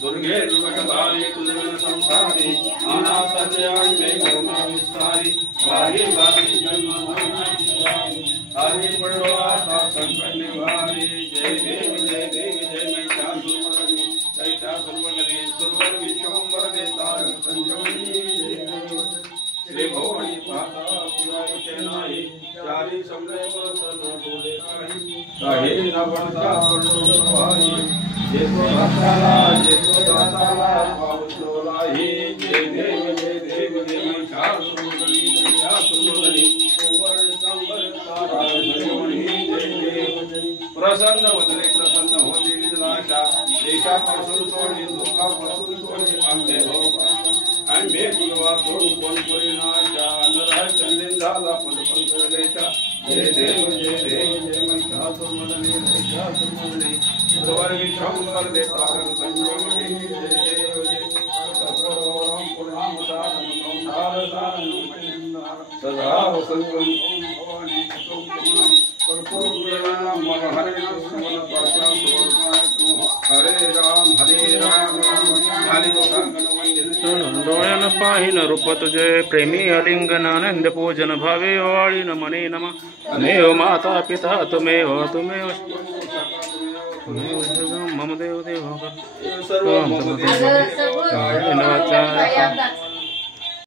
दुर्गे दुर्गदारी तुझे संसारी अनासजयान में करुणा विस्तारी बारी बारी जन्म हरि पड़वा सा संकट निवारी जय देव जय देव जय महिषासुरमर्दिनी सुरवर विश्वम्बर देता संजीवनी श्री भवानी माता पुरावचनाई चारी समले वसन बोले काहे न बनता पंडोदरवाई जेतो दाताला पावसोलाई जय देव जय महिषासुरमर्दिनी दयासुरमर्दिनी सुवर्ण संवर तारा संजीवनी जय देव प्रसन्न वदने प्रसन्न होती निराशा देशापासून सोडी दुःखापासून सोडी आंबे भोपा आंबे गुणवा सोडू कोण परिणाशा नरा चंदिन झाला पण पंकलेशा जय देव जय महिषासुरमर्दिनी दयासुरमर्दिनी सुरवर विश्वम्बर देता संजीवनी जय देव जय सर्वोरम पुराम साधन संसार साधन सदा वसंतम ओम भवानी सुतम डोळ्यान पाहिन रूप तुझे प्रेमी अलिंगनानंद पूजन भावे वाळी नमने नम त्वमेव माता पिता त्वमेव मम देव देव